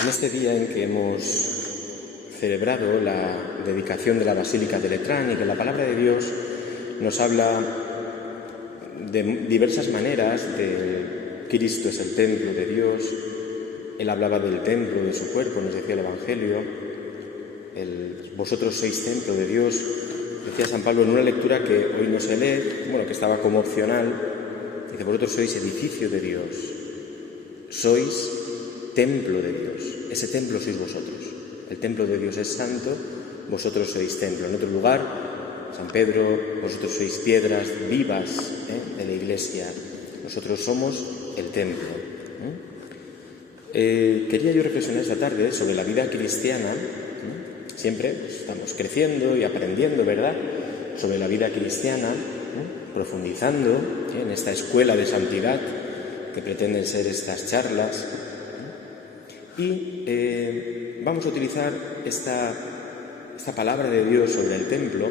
En este día en que hemos celebrado la dedicación de la Basílica de Letrán y que la palabra de Dios nos habla de diversas maneras de Cristo es el templo de Dios. Él hablaba del templo de su cuerpo, nos decía el Evangelio. Vosotros sois templo de Dios, decía San Pablo en una lectura que hoy no se lee, que estaba como opcional. Dice, vosotros sois edificio de Dios, sois templo de Dios. Ese templo sois vosotros. El templo de Dios es santo, vosotros sois templo. En otro lugar, San Pedro, vosotros sois piedras vivas de la Iglesia. Nosotros somos el templo. Quería yo reflexionar esta tarde sobre la vida cristiana. Siempre estamos creciendo y aprendiendo, ¿verdad?, sobre la vida cristiana, profundizando en esta escuela de santidad que pretenden ser estas charlas. Y vamos a utilizar esta palabra de Dios sobre el templo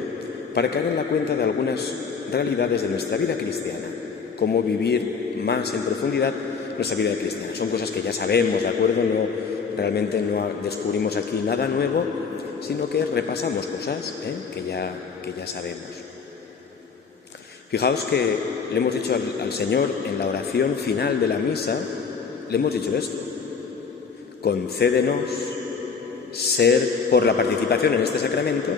para que hagan la cuenta de algunas realidades de nuestra vida cristiana, cómo vivir más en profundidad nuestra vida cristiana. Son cosas que ya sabemos, ¿de acuerdo? Realmente no descubrimos aquí nada nuevo, sino que repasamos cosas que ya sabemos. Fijaos que le hemos dicho al Señor en la oración final de la misa, le hemos dicho esto: concédenos ser, por la participación en este sacramento,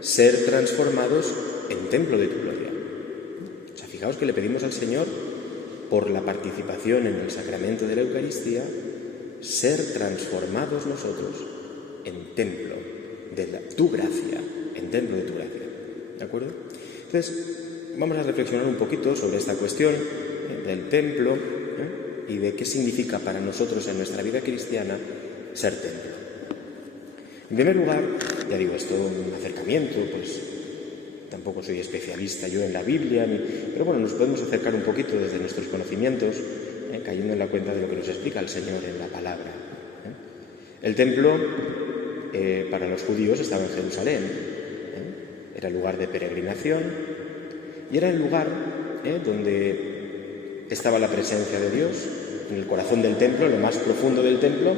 ser transformados en templo de tu gloria. O sea, fijaos que le pedimos al Señor, por la participación en el sacramento de la Eucaristía, ser transformados nosotros en templo de tu gracia, en templo de tu gracia. ¿De acuerdo? Entonces, vamos a reflexionar un poquito sobre esta cuestión del templo y de qué significa para nosotros en nuestra vida cristiana ser templo. En primer lugar, ya digo, esto un acercamiento, pues tampoco soy especialista yo en la Biblia, pero bueno, nos podemos acercar un poquito desde nuestros conocimientos, cayendo en la cuenta de lo que nos explica el Señor en la palabra. El templo, para los judíos, estaba en Jerusalén. Era el lugar de peregrinación y era el lugar donde estaba la presencia de Dios. En el corazón del templo, en lo más profundo del templo,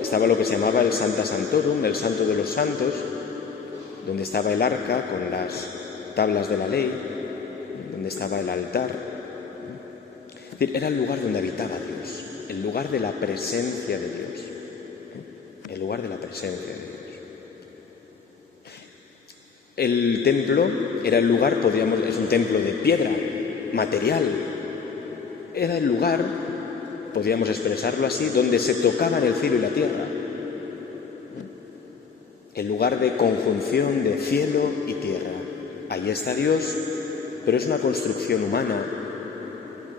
estaba lo que se llamaba el Sancta Sanctorum, el Santo de los Santos, donde estaba el arca con las tablas de la ley, donde estaba el altar. Es decir, era el lugar donde habitaba Dios, el lugar de la presencia de Dios, el lugar de la presencia de Dios. El templo era el lugar, es un templo de piedra, material. Era el lugar, podríamos expresarlo así, donde se tocaban el cielo y la tierra. El lugar de conjunción de cielo y tierra. Ahí está Dios, pero es una construcción humana,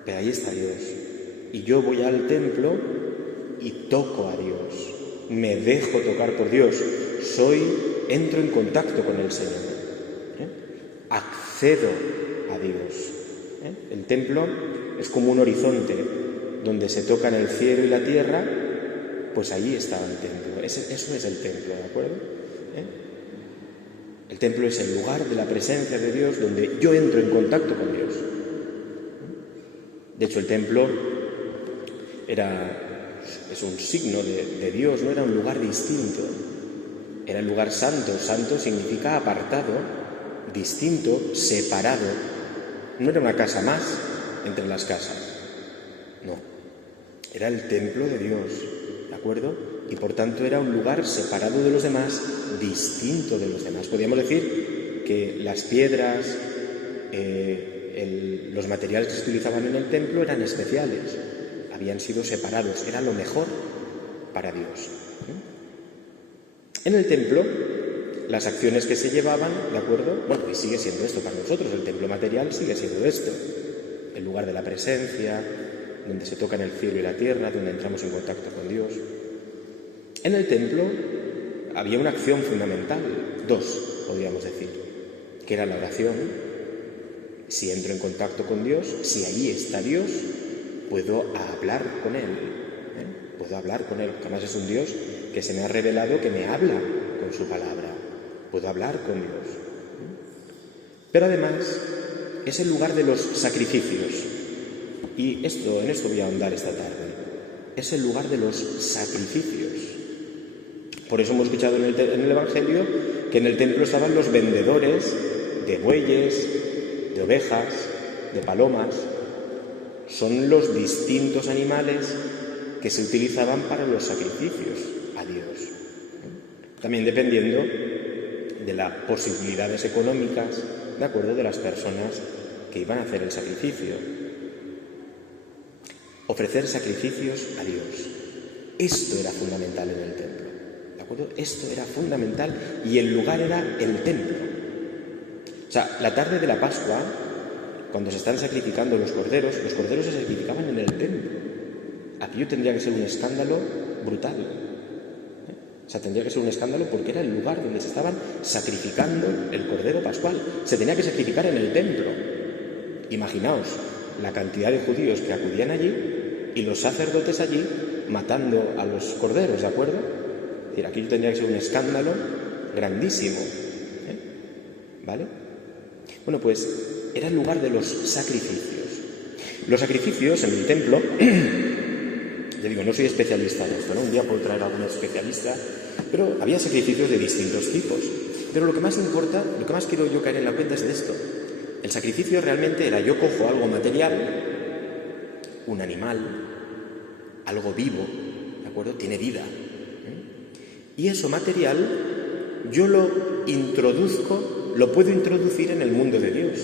pero ahí está Dios. Y yo voy al templo y toco a Dios, me dejo tocar por Dios, entro en contacto con el Señor, accedo a Dios. El templo es como un horizonte donde se tocan el cielo y la tierra, pues allí estaba el templo. Eso es el templo, ¿de acuerdo? El templo es el lugar de la presencia de Dios donde yo entro en contacto con Dios. De hecho, el templo es un signo de Dios, no era un lugar distinto. Era el lugar santo. Santo significa apartado, distinto, separado. No era una casa más entre las casas. No. Era el templo de Dios, ¿de acuerdo? Y por tanto era un lugar separado de los demás, distinto de los demás. Podríamos decir que las piedras, los materiales que se utilizaban en el templo eran especiales, habían sido separados, era lo mejor para Dios. En el templo, las acciones que se llevaban, ¿de acuerdo? Y sigue siendo esto para nosotros, el templo material sigue siendo esto, el lugar de la presencia, donde se tocan el cielo y la tierra, donde entramos en contacto con Dios. En el templo había una acción fundamental, dos, podríamos decir, que era la oración. Si entro en contacto con Dios, si allí está Dios, puedo hablar con Él. Puedo hablar con Él, además es un Dios que se me ha revelado, que me habla con su palabra. Puedo hablar con Dios. Pero además es el lugar de los sacrificios. Y en esto voy a ahondar esta tarde. es el lugar de los sacrificios. Por eso hemos escuchado en el Evangelio que en el templo estaban los vendedores de bueyes, de ovejas, de palomas. Son los distintos animales que se utilizaban para los sacrificios a Dios. También dependiendo de las posibilidades económicas, de acuerdo, de las personas que iban a hacer el sacrificio. Ofrecer sacrificios a Dios. Esto era fundamental en el templo. ¿De acuerdo? Esto era fundamental y el lugar era el templo. O sea, la tarde de la Pascua, cuando se están sacrificando los corderos se sacrificaban en el templo. Aquello tendría que ser un escándalo brutal. O sea, tendría que ser un escándalo porque era el lugar donde se estaban sacrificando el cordero pascual. Se tenía que sacrificar en el templo. Imaginaos la cantidad de judíos que acudían allí y los sacerdotes allí matando a los corderos, ¿de acuerdo? Es decir, aquello tendría que ser un escándalo grandísimo. ¿Vale? Bueno, pues era el lugar de los sacrificios. Los sacrificios en el templo, ya digo, no soy especialista en esto, ¿no? Un día puedo traer a algún especialista, pero había sacrificios de distintos tipos. Pero lo que más importa, lo que más quiero yo caer en la cuenta es de esto. El sacrificio realmente era: yo cojo algo material, un animal, algo vivo, ¿de acuerdo? Tiene vida. Y eso material yo lo introduzco, lo puedo introducir en el mundo de Dios.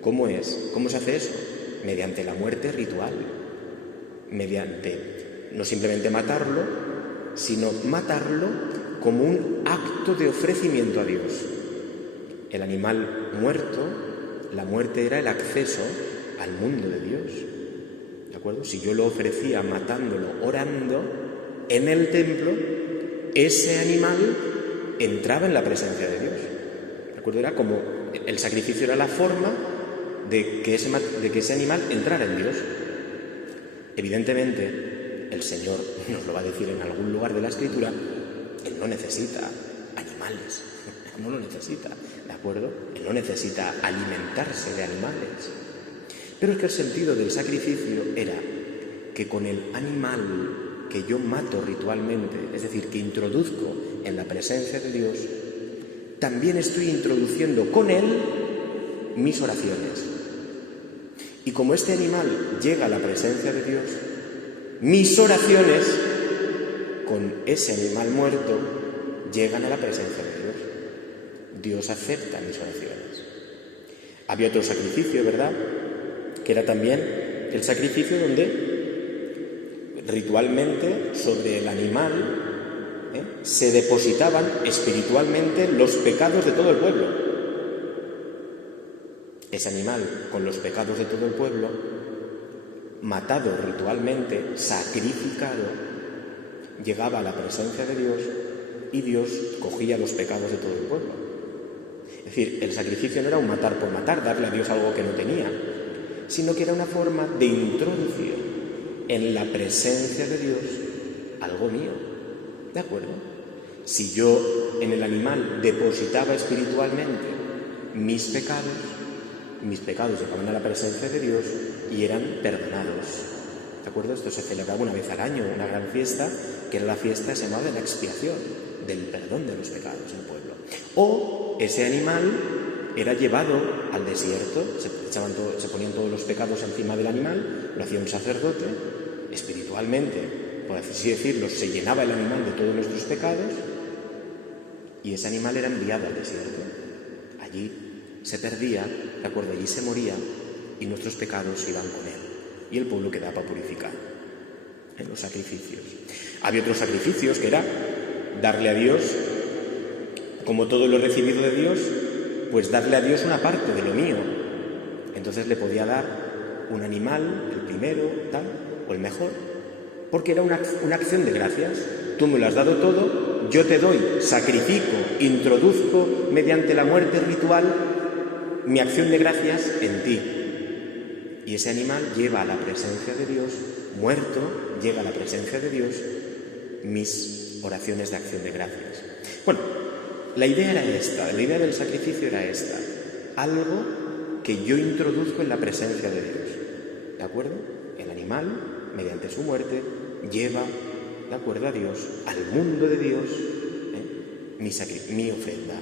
¿Cómo es? ¿Cómo se hace eso? Mediante la muerte ritual. Mediante no simplemente matarlo, sino matarlo como un acto de ofrecimiento a Dios. El animal muerto, la muerte era el acceso al mundo de Dios. ¿De acuerdo? Si yo lo ofrecía matándolo, orando, en el templo, ese animal entraba en la presencia de Dios. ¿De acuerdo? Era como el sacrificio era la forma de que ese animal entrara en Dios. Evidentemente, el Señor nos lo va a decir en algún lugar de la Escritura, Él no necesita animales, no lo necesita, ¿de acuerdo? Él no necesita alimentarse de animales. Pero es que el sentido del sacrificio era que con el animal que yo mato ritualmente, es decir, que introduzco en la presencia de Dios, también estoy introduciendo con él mis oraciones. Y como este animal llega a la presencia de Dios, mis oraciones con ese animal muerto llegan a la presencia de Dios. Dios acepta mis oraciones. Había otro sacrificio, ¿verdad?, que era también el sacrificio donde ritualmente sobre el animal se depositaban espiritualmente los pecados de todo el pueblo. Ese animal, con los pecados de todo el pueblo, matado ritualmente, sacrificado, llegaba a la presencia de Dios y Dios cogía los pecados de todo el pueblo. Es decir, el sacrificio no era un matar por matar, darle a Dios algo que no tenía, sino que era una forma de introducir en la presencia de Dios algo mío. ¿De acuerdo? Si yo en el animal depositaba espiritualmente mis pecados llegaban a la presencia de Dios y eran perdonados. ¿De acuerdo? Esto se celebraba una vez al año, una gran fiesta, que era la fiesta llamada de la expiación, del perdón de los pecados en el pueblo. O ese animal era llevado al desierto, se ponían todos los pecados encima del animal, lo hacía un sacerdote, espiritualmente, por así decirlo, se llenaba el animal de todos nuestros pecados y ese animal era enviado al desierto. Allí se perdía, ¿de acuerdo? Allí se moría y nuestros pecados iban con él y el pueblo quedaba purificado en los sacrificios. Había otros sacrificios que era darle a Dios, como todo lo recibido de Dios, pues darle a Dios una parte de lo mío. Entonces le podía dar un animal, el primero, tal, o el mejor, porque era una acción de gracias. Tú me lo has dado todo, yo te doy, sacrifico, introduzco mediante la muerte ritual mi acción de gracias en ti. Y ese animal lleva a la presencia de Dios, muerto, llega a la presencia de Dios, mis oraciones de acción de gracias. Bueno, la idea era esta, la idea del sacrificio era esta, algo que yo introduzco en la presencia de Dios, ¿de acuerdo? El animal mediante su muerte, lleva, de acuerdo a Dios, al mundo de Dios, mi ofrenda.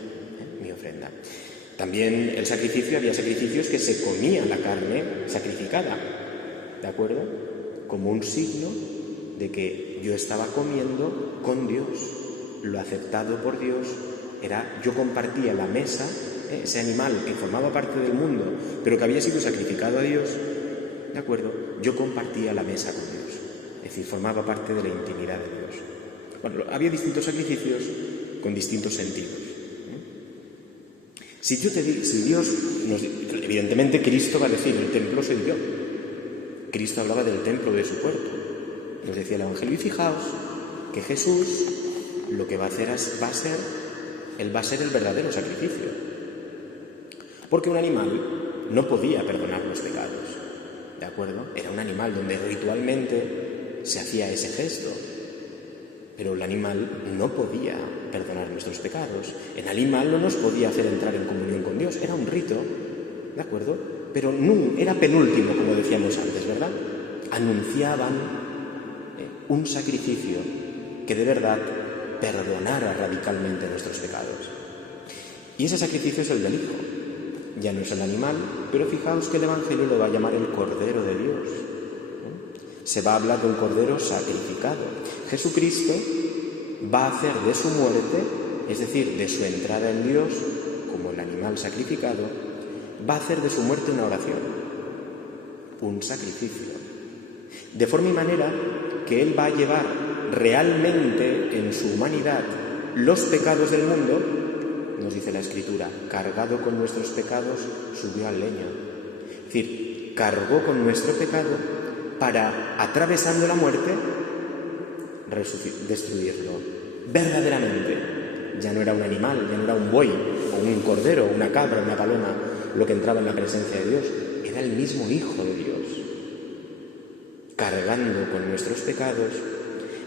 También el sacrificio, había sacrificios que se comía la carne sacrificada, ¿de acuerdo? Como un signo de que yo estaba comiendo con Dios, lo aceptado por Dios era, yo compartía la mesa, ese animal que formaba parte del mundo, pero que había sido sacrificado a Dios, ¿de acuerdo? Yo compartía la mesa con Dios, es decir, formaba parte de la intimidad de Dios. Bueno, había distintos sacrificios con distintos sentidos. Si Dios, evidentemente Cristo va a decir, el templo soy yo. Cristo hablaba del templo de su cuerpo. Nos decía el Evangelio, y fijaos que Jesús lo que va a hacer Él va a ser el verdadero sacrificio. Porque un animal no podía perdonar los pecados, ¿de acuerdo? Era un animal donde ritualmente se hacía ese gesto, pero el animal no podía perdonar nuestros pecados. El animal no nos podía hacer entrar en comunión con Dios, era un rito, ¿de acuerdo? Pero no, era penúltimo, como decíamos antes, ¿verdad? Anunciaban un sacrificio que de verdad perdonara radicalmente nuestros pecados. Y ese sacrificio es el del Hijo. Ya no es el animal, pero fijaos que el Evangelio lo va a llamar el Cordero de Dios. Se va a hablar de un Cordero sacrificado. Jesucristo va a hacer de su muerte, es decir, de su entrada en Dios, como el animal sacrificado, va a hacer de su muerte una oración, un sacrificio. De forma y manera que Él va a llevar realmente en su humanidad los pecados del mundo, nos dice la Escritura, cargado con nuestros pecados, subió al leño. Es decir, cargó con nuestro pecado para, atravesando la muerte, destruirlo. Verdaderamente, ya no era un animal, ya no era un buey, o un cordero, una cabra, una paloma, lo que entraba en la presencia de Dios, era el mismo Hijo de Dios, cargando con nuestros pecados.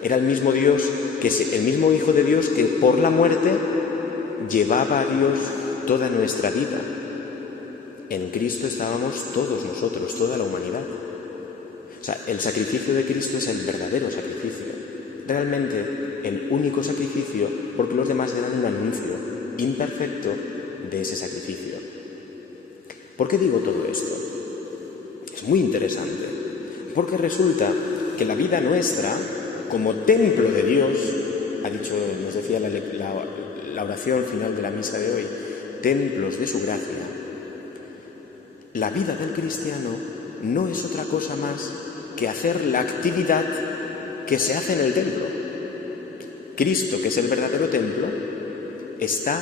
Era el mismo el mismo Hijo de Dios que por la muerte llevaba a Dios toda nuestra vida. En Cristo estábamos todos nosotros, toda la humanidad. O sea, el sacrificio de Cristo es el verdadero sacrificio. Realmente el único sacrificio, porque los demás eran un anuncio imperfecto de ese sacrificio. ¿Por qué digo todo esto? Es muy interesante, porque resulta que la vida nuestra, como templo de Dios, nos decía la oración final de la misa de hoy, templos de su gracia, la vida del cristiano no es otra cosa más que hacer la actividad que se hace en el templo. Cristo, que es el verdadero templo, está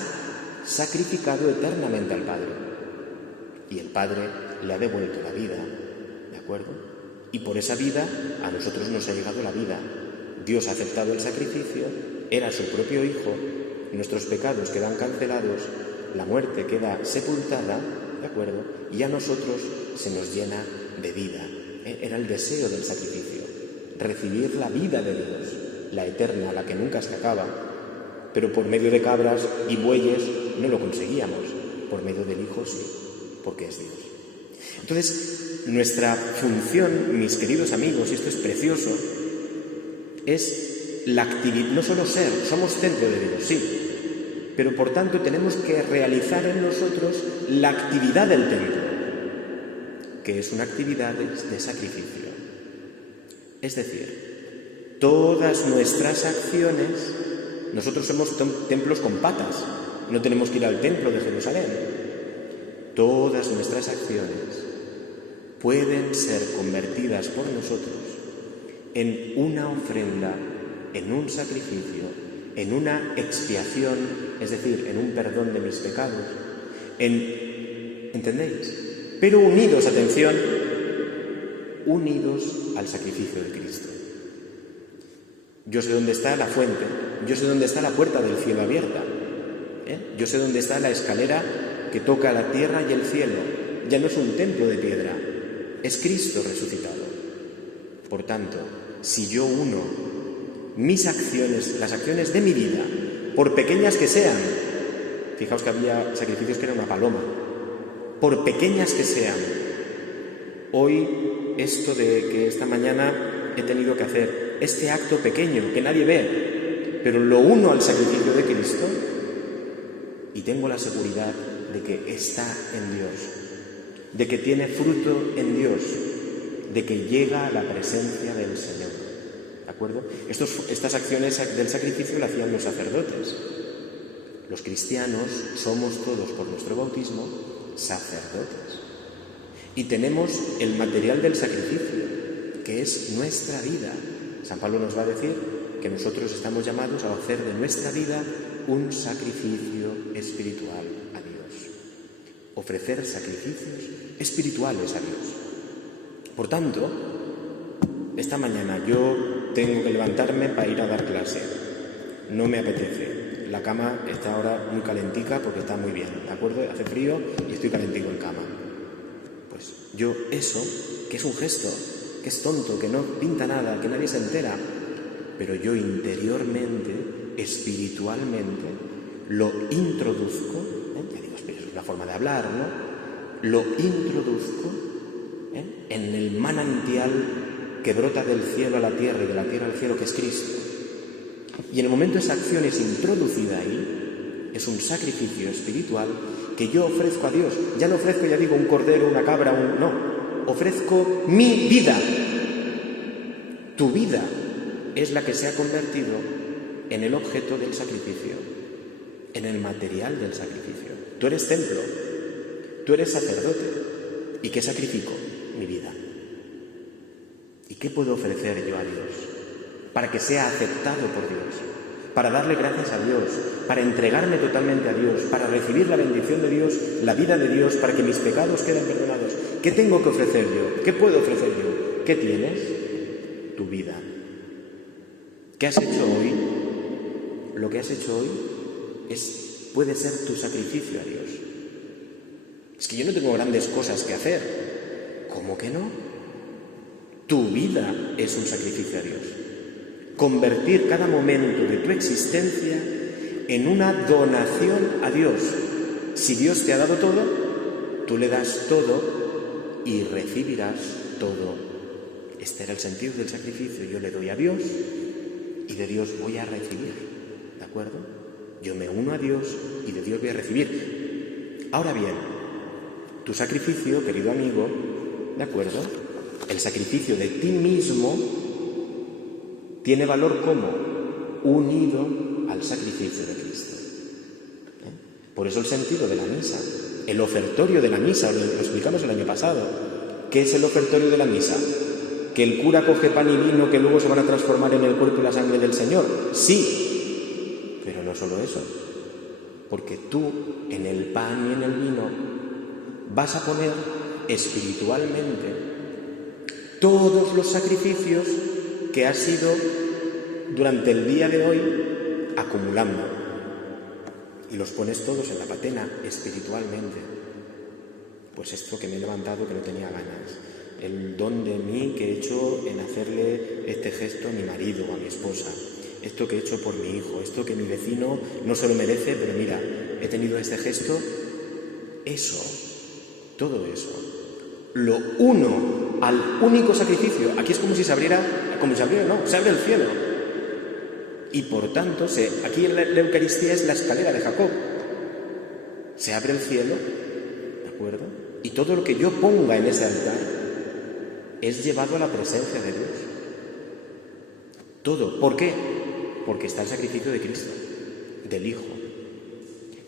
sacrificado eternamente al Padre. Y el Padre le ha devuelto la vida, ¿de acuerdo? Y por esa vida a nosotros nos ha llegado la vida. Dios ha aceptado el sacrificio, era su propio Hijo, nuestros pecados quedan cancelados, la muerte queda sepultada, ¿de acuerdo? Y a nosotros se nos llena de vida. Era el deseo del sacrificio, recibir la vida de Dios, la eterna, la que nunca se acaba, pero por medio de cabras y bueyes no lo conseguíamos, por medio del Hijo sí, porque es Dios. Entonces, nuestra función, mis queridos amigos, y esto es precioso, es la actividad, no solo ser, somos templo de Dios, sí, pero por tanto tenemos que realizar en nosotros la actividad del templo, que es una actividad de sacrificio. Es decir, todas nuestras acciones, nosotros somos templos con patas, no tenemos que ir al templo de Jerusalén. Todas nuestras acciones pueden ser convertidas por nosotros en una ofrenda, en un sacrificio, en una expiación, es decir, en un perdón de mis pecados, ¿entendéis? Pero unidos, atención, unidos al sacrificio de Cristo. Yo sé dónde está la fuente, yo sé dónde está la puerta del cielo abierta, yo sé dónde está la escalera que toca la tierra y el cielo. Ya no es un templo de piedra, es Cristo resucitado. Por tanto, si yo uno mis acciones, las acciones de mi vida, por pequeñas que sean, fijaos que había sacrificios que era una paloma, por pequeñas que sean, hoy esto de que esta mañana he tenido que hacer este acto pequeño que nadie ve, pero lo uno al sacrificio de Cristo y tengo la seguridad de que está en Dios, de que tiene fruto en Dios, de que llega a la presencia del Señor. ¿De acuerdo? Estas acciones del sacrificio las hacían los sacerdotes. Los cristianos somos todos, por nuestro bautismo, sacerdotes. Y tenemos el material del sacrificio, que es nuestra vida. San Pablo nos va a decir que nosotros estamos llamados a hacer de nuestra vida un sacrificio espiritual a Dios. Ofrecer sacrificios espirituales a Dios. Por tanto, esta mañana yo tengo que levantarme para ir a dar clase. No me apetece. La cama está ahora muy calentica porque está muy bien, ¿de acuerdo? Hace frío y estoy calentico en cama. Pues yo eso, que es un gesto, que es tonto, que no pinta nada, que nadie se entera, pero yo interiormente, espiritualmente, lo introduzco, ya digo, es una forma de hablar, ¿no? Lo introduzco en el manantial que brota del cielo a la tierra y de la tierra al cielo, que es Cristo. Y en el momento esa acción es introducida ahí, es un sacrificio espiritual que yo ofrezco a Dios. Ya no ofrezco, ya digo, un cordero, una cabra, no. Ofrezco mi vida. Tu vida es la que se ha convertido en el objeto del sacrificio, en el material del sacrificio. Tú eres templo, tú eres sacerdote. ¿Y qué sacrifico? Mi vida. ¿Y qué puedo ofrecer yo a Dios para que sea aceptado por Dios? Para darle gracias a Dios, para entregarme totalmente a Dios, para recibir la bendición de Dios, la vida de Dios, para que mis pecados queden perdonados. ¿Qué tengo que ofrecer yo? ¿Qué puedo ofrecer yo? ¿Qué tienes? Tu vida. ¿Qué has hecho hoy? Lo que has hecho hoy puede ser tu sacrificio a Dios. Es que yo no tengo grandes cosas que hacer. ¿Cómo que no? Tu vida es un sacrificio a Dios. Convertir cada momento de tu existencia en una donación a Dios. Si Dios te ha dado todo, tú le das todo y recibirás todo. Este era el sentido del sacrificio. Yo le doy a Dios y de Dios voy a recibir. ¿De acuerdo? Yo me uno a Dios y de Dios voy a recibir. Ahora bien, tu sacrificio, querido amigo, ¿de acuerdo? El sacrificio de ti mismo tiene valor como unido al sacrificio de Cristo. Por eso el sentido de la misa, el ofertorio de la misa, lo explicamos el año pasado. ¿Qué es el ofertorio de la misa? ¿Que el cura coge pan y vino que luego se van a transformar en el cuerpo y la sangre del Señor? Sí, pero no solo eso, porque tú en el pan y en el vino vas a poner espiritualmente todos los sacrificios que has ido durante el día de hoy acumulando y los pones todos en la patena espiritualmente. Pues esto que me he levantado que no tenía ganas, el don de mí que he hecho en hacerle este gesto a mi marido o a mi esposa, esto que he hecho por mi hijo, esto que mi vecino no se lo merece, pero mira, he tenido este gesto, eso, todo eso, lo uno al único sacrificio. Aquí es como si se abriera, no, se abre el cielo. Y por tanto, aquí en la Eucaristía es la escalera de Jacob. Se abre el cielo, ¿de acuerdo? Y todo lo que yo ponga en ese altar es llevado a la presencia de Dios. Todo. ¿Por qué? Porque está el sacrificio de Cristo, del Hijo.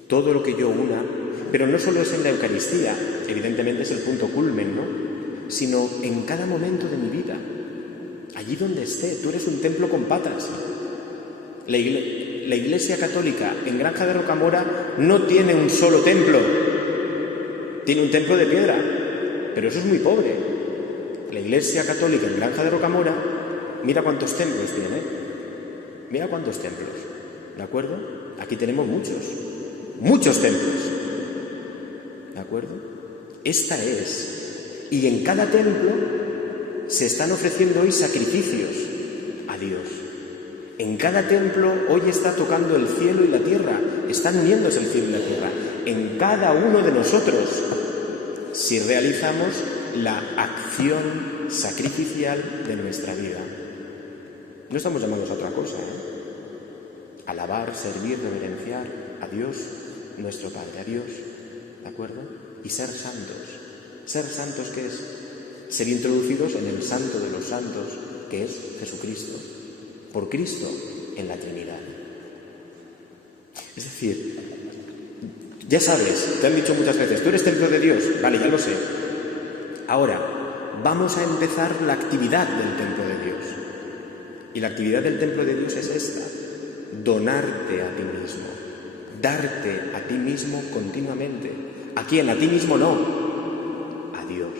Todo lo que yo una, pero no solo es en la Eucaristía, evidentemente es el punto culmen, ¿no? Sino en cada momento de mi vida, allí donde esté. Tú eres un templo con patas. La Iglesia Católica en Granja de Rocamora no tiene un solo templo, tiene un templo de piedra, pero eso es muy pobre. La Iglesia Católica en Granja de Rocamora, mira cuántos templos tiene, mira cuántos templos, ¿de acuerdo? Aquí tenemos muchos templos, ¿de acuerdo? Esta es, y en cada templo se están ofreciendo hoy sacrificios a Dios. En cada templo hoy está tocando el cielo y la tierra, están uniéndose el cielo y la tierra. En cada uno de nosotros, si realizamos la acción sacrificial de nuestra vida. No estamos llamados a otra cosa, Alabar, servir, reverenciar a Dios, nuestro Padre, a Dios, ¿de acuerdo? Y ser santos. ¿Ser santos qué es? Ser introducidos en el santo de los santos, que es Jesucristo. Por Cristo en la Trinidad. Es decir, ya sabes, te han dicho muchas veces, tú eres templo de Dios, vale, ya lo sé. Ahora, vamos a empezar la actividad del templo de Dios. Y la actividad del templo de Dios es esta: donarte a ti mismo, darte a ti mismo continuamente. ¿A quién? A ti mismo no, a Dios.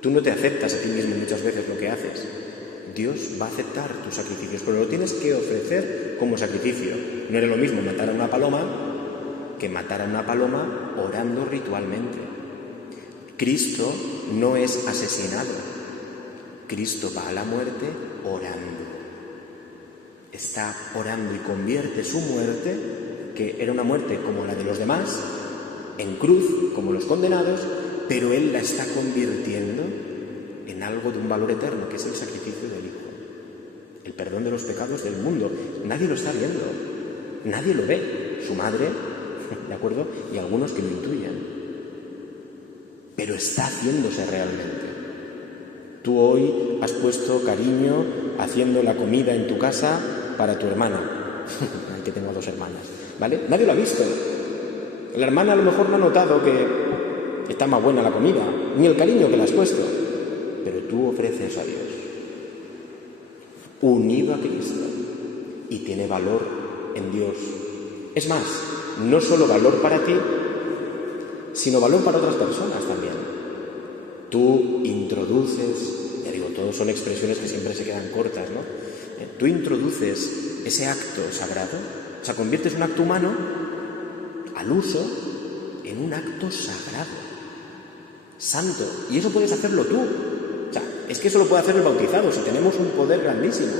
Tú no te aceptas a ti mismo muchas veces lo que haces. Dios va a aceptar tus sacrificios, pero lo tienes que ofrecer como sacrificio. No era lo mismo matar a una paloma que matar a una paloma orando ritualmente. Cristo no es asesinado. Cristo va a la muerte orando. Está orando y convierte su muerte, que era una muerte como la de los demás, en cruz, como los condenados, pero Él la está convirtiendo en algo de un valor eterno, que es el sacrificio del Hijo. El perdón de los pecados del mundo. Nadie lo está viendo, nadie lo ve. Su madre, ¿de acuerdo? Y algunos que lo intuyen. Pero está haciéndose realmente. Tú hoy has puesto cariño haciendo la comida en tu casa para tu hermana. Que tengo 2 hermanas, ¿vale? Nadie lo ha visto. La hermana a lo mejor no ha notado que está más buena la comida, ni el cariño que le has puesto. Pero tú ofreces a Dios, unido a Cristo, y tiene valor en Dios. Es más, no solo valor para ti, sino valor para otras personas también. Tú introduces, ya digo, todos son expresiones que siempre se quedan cortas, ¿no? Tú introduces ese acto sagrado, o sea, conviertes un acto humano al uso en un acto sagrado, santo, y eso puedes hacerlo tú. O sea, es que eso lo puede hacer el bautizado, si tenemos un poder grandísimo.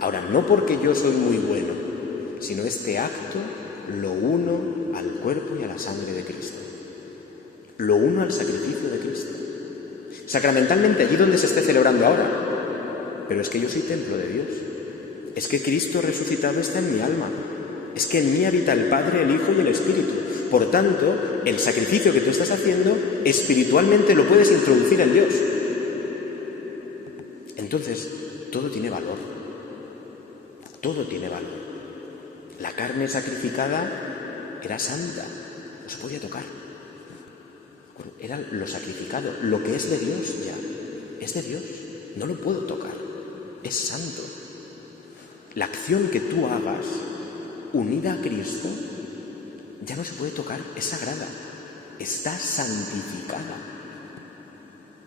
Ahora, no porque yo soy muy bueno, sino este acto lo uno al cuerpo y a la sangre de Cristo. Lo uno al sacrificio de Cristo. Sacramentalmente, allí donde se esté celebrando ahora. Pero es que yo soy templo de Dios. Es que Cristo resucitado está en mi alma. Es que en mí habita el Padre, el Hijo y el Espíritu. Por tanto, el sacrificio que tú estás haciendo, espiritualmente lo puedes introducir en Dios. Entonces, todo tiene valor. Todo tiene valor. La carne sacrificada era santa, no se podía tocar. Era lo sacrificado, lo que es de Dios ya, es de Dios, no lo puedo tocar, es santo. La acción que tú hagas, unida a Cristo, ya no se puede tocar, es sagrada, está santificada.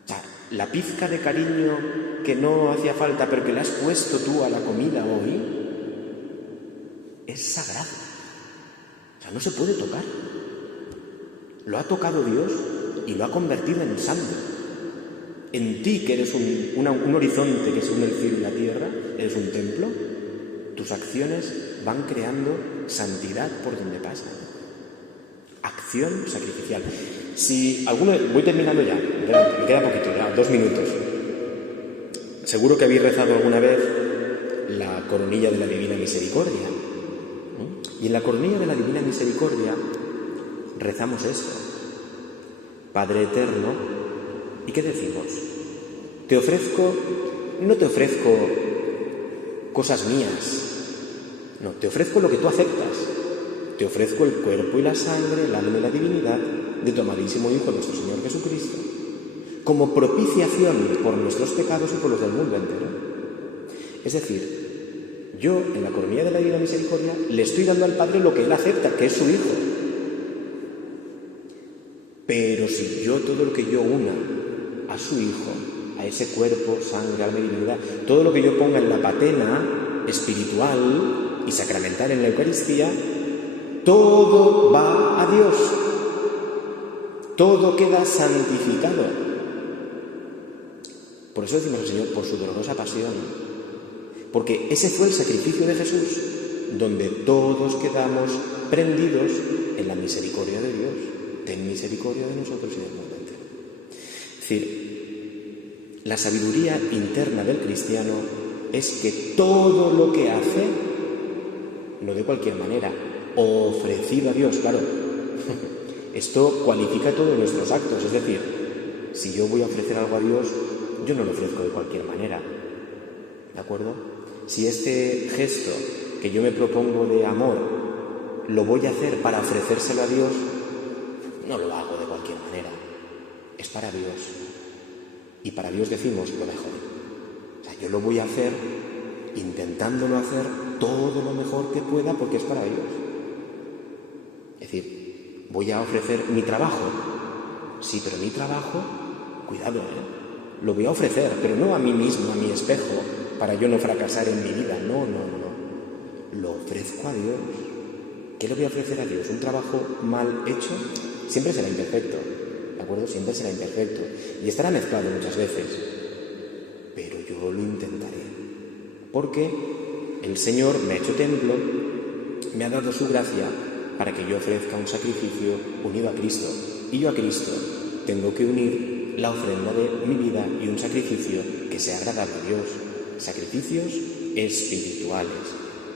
O sea, la pizca de cariño que no hacía falta, pero que le has puesto tú a la comida hoy, es sagrado. O sea, no se puede tocar. Lo ha tocado Dios y lo ha convertido en santo. En ti, que eres un horizonte que se une el cielo y la tierra, eres un templo, tus acciones van creando santidad por donde pasan. Acción sacrificial. Si alguno... Voy terminando ya, me queda poquito, ya, 2 minutos. Seguro que habéis rezado alguna vez la coronilla de la Divina Misericordia. Y en la coronilla de la Divina Misericordia rezamos esto: Padre eterno, ¿y qué decimos? Te ofrezco, no te ofrezco cosas mías, no, te ofrezco lo que tú aceptas. Te ofrezco el cuerpo y la sangre, el alma y la divinidad de tu amadísimo Hijo, nuestro Señor Jesucristo, como propiciación por nuestros pecados y por los del mundo entero. Es decir, yo, en la coronilla de la Divina Misericordia, le estoy dando al Padre lo que Él acepta, que es su Hijo. Pero si yo todo lo que yo una a su Hijo, a ese cuerpo, sangre, alma y divinidad, todo lo que yo ponga en la patena espiritual y sacramental en la Eucaristía, todo va a Dios. Todo queda santificado. Por eso decimos al Señor, por su dolorosa pasión. Porque ese fue el sacrificio de Jesús, donde todos quedamos prendidos en la misericordia de Dios. Ten misericordia de nosotros y del mundo entero. Es decir, La sabiduría interna del cristiano es que todo lo que hace, no de cualquier manera, ofrecido a Dios, claro. Esto cualifica todos nuestros actos, es decir, si yo voy a ofrecer algo a Dios, yo no lo ofrezco de cualquier manera, ¿de acuerdo? Si este gesto que yo me propongo de amor lo voy a hacer para ofrecérselo a Dios, no lo hago de cualquier manera, es para Dios. Y para Dios decimos lo mejor. O sea, yo lo voy a hacer intentándolo hacer todo lo mejor que pueda porque es para Dios. Es decir, voy a ofrecer mi trabajo. Sí, pero mi trabajo, cuidado, lo voy a ofrecer, pero no a mí mismo, a mi espejo, para yo no fracasar en mi vida. No. Lo ofrezco a Dios. ¿Qué le voy a ofrecer a Dios? ¿Un trabajo mal hecho? Siempre será imperfecto, ¿de acuerdo? Siempre será imperfecto. Y estará mezclado muchas veces. Pero yo lo intentaré. Porque el Señor me ha hecho templo, me ha dado su gracia para que yo ofrezca un sacrificio unido a Cristo. Y yo a Cristo tengo que unir la ofrenda de mi vida y un sacrificio que sea agradable a Dios. Sacrificios espirituales,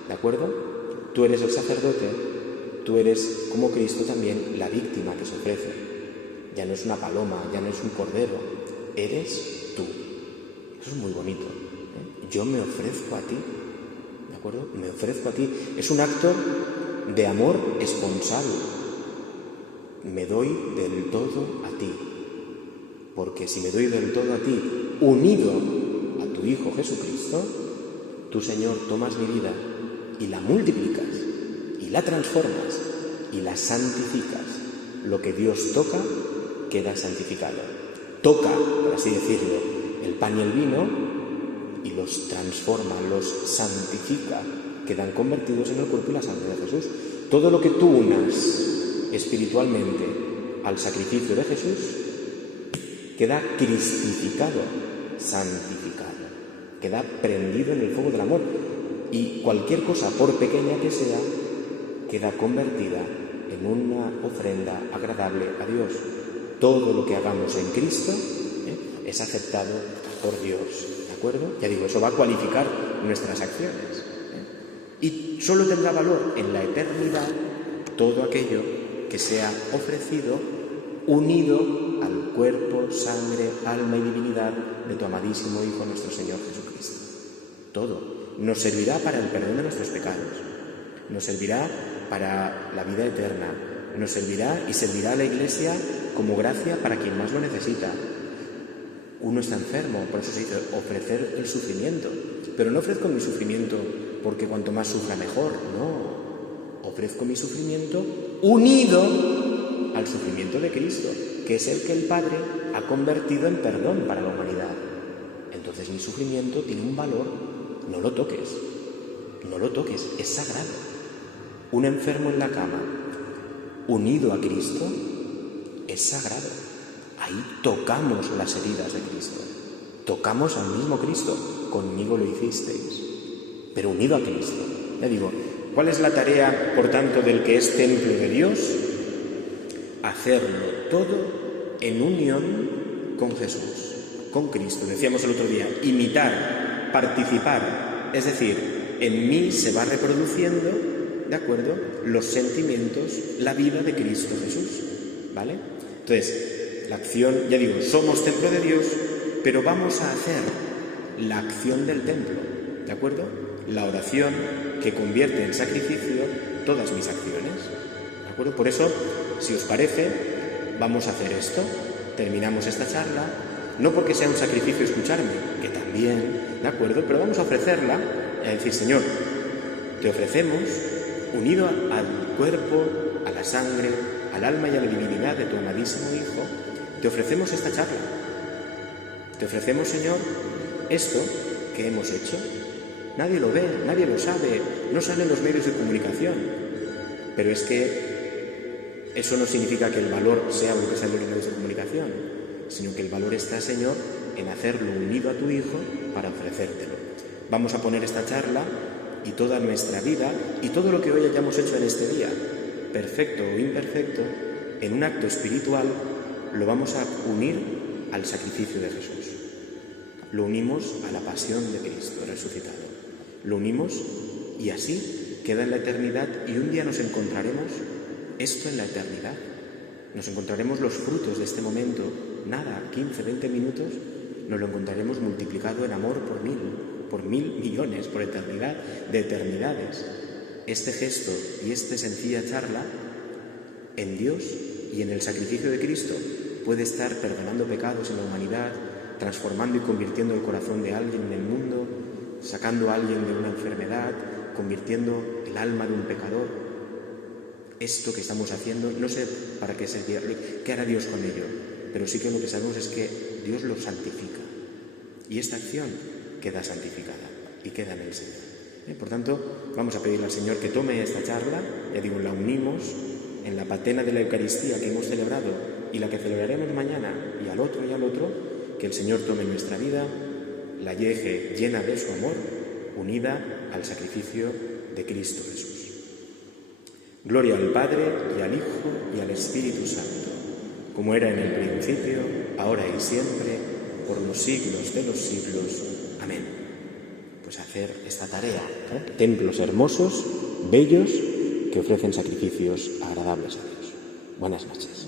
¿de acuerdo? Tú eres el sacerdote, tú eres como Cristo también la víctima que se ofrece. Ya no es una paloma, ya no es un cordero, eres tú. Eso es muy bonito. Yo me ofrezco a ti, ¿de acuerdo? Me ofrezco a ti. Es un acto de amor esponsal. Me doy del todo a ti. Porque si me doy del todo a ti, unido a tu Hijo Jesucristo, tú, Señor, tomas mi vida y la multiplicas, y la transformas, y la santificas. Lo que Dios toca, queda santificado. Toca, por así decirlo, el pan y el vino, y los transforma, los santifica, quedan convertidos en el cuerpo y la sangre de Jesús. Todo lo que tú unas espiritualmente al sacrificio de Jesús, queda cristificado, santificado, queda prendido en el fuego del amor. Y cualquier cosa, por pequeña que sea, queda convertida en una ofrenda agradable a Dios. Todo lo que hagamos en Cristo es aceptado por Dios, ¿de acuerdo? Ya digo, eso va a cualificar nuestras acciones. Y solo tendrá valor en la eternidad todo aquello que sea ofrecido, unido al cuerpo, sangre, alma y divinidad de tu amadísimo Hijo, nuestro Señor Jesucristo. Todo. Nos servirá para el perdón de nuestros pecados, nos servirá para la vida eterna, nos servirá y servirá a la Iglesia como gracia para quien más lo necesita. Uno está enfermo, por eso se dice ofrecer el sufrimiento, pero no ofrezco mi sufrimiento porque cuanto más sufra mejor, no, ofrezco mi sufrimiento unido al sufrimiento de Cristo, que es el que el Padre ha convertido en perdón para la humanidad. Entonces mi sufrimiento tiene un valor. No lo toques, es sagrado. Un enfermo en la cama, unido a Cristo, es sagrado. Ahí tocamos las heridas de Cristo, tocamos al mismo Cristo. Conmigo lo hicisteis, pero unido a Cristo. Le digo, ¿cuál es la tarea, por tanto, del que es templo de Dios? Hacerlo todo en unión con Jesús, con Cristo. Decíamos el otro día, imitar, participar, es decir, en mí se va reproduciendo, ¿de acuerdo?, los sentimientos, la vida de Cristo Jesús, ¿vale? Entonces, la acción, ya digo, somos templo de Dios, pero vamos a hacer la acción del templo, ¿de acuerdo? La oración que convierte en sacrificio todas mis acciones, ¿de acuerdo? Por eso, si os parece, vamos a hacer esto, terminamos esta charla, no porque sea un sacrificio escucharme, que también, ¿de acuerdo? Pero vamos a ofrecerla y a decir, Señor, te ofrecemos, unido al cuerpo, a la sangre, al alma y a la divinidad de tu amadísimo Hijo, te ofrecemos esta charla. Te ofrecemos, Señor, esto que hemos hecho. Nadie lo ve, nadie lo sabe, no sale en los medios de comunicación. Pero es que eso no significa que el valor sea lo que sale en los medios de comunicación, sino que el valor está, Señor, en hacerlo unido a tu Hijo para ofrecértelo. Vamos a poner esta charla y toda nuestra vida y todo lo que hoy hayamos hecho en este día, perfecto o imperfecto, en un acto espiritual, lo vamos a unir al sacrificio de Jesús. lo unimos a la pasión de Cristo resucitado. Lo unimos y así queda en la eternidad y un día nos encontraremos esto en la eternidad. Nos encontraremos los frutos de este momento, nada, 15, 20 minutos, nos lo encontraremos multiplicado en amor por mil millones, por eternidad de eternidades. Este gesto y esta sencilla charla en Dios y en el sacrificio de Cristo puede estar perdonando pecados en la humanidad, transformando y convirtiendo el corazón de alguien en el mundo, sacando a alguien de una enfermedad, convirtiendo el alma de un pecador. Esto que estamos haciendo, no sé para qué servir, qué hará Dios con ello, pero sí que lo que sabemos es que Dios lo santifica y esta acción queda santificada y queda en el Señor. Por tanto, vamos a pedirle al Señor que tome esta charla, ya digo, la unimos en la patena de la Eucaristía que hemos celebrado y la que celebraremos mañana y al otro, que el Señor tome nuestra vida, la deje llena de su amor, unida al sacrificio de Cristo Jesús. Gloria al Padre y al Hijo y al Espíritu Santo, como era en el principio, ahora y siempre, por los siglos de los siglos. Amén. Pues hacer esta tarea, templos hermosos, bellos, que ofrecen sacrificios agradables a Dios. Buenas noches.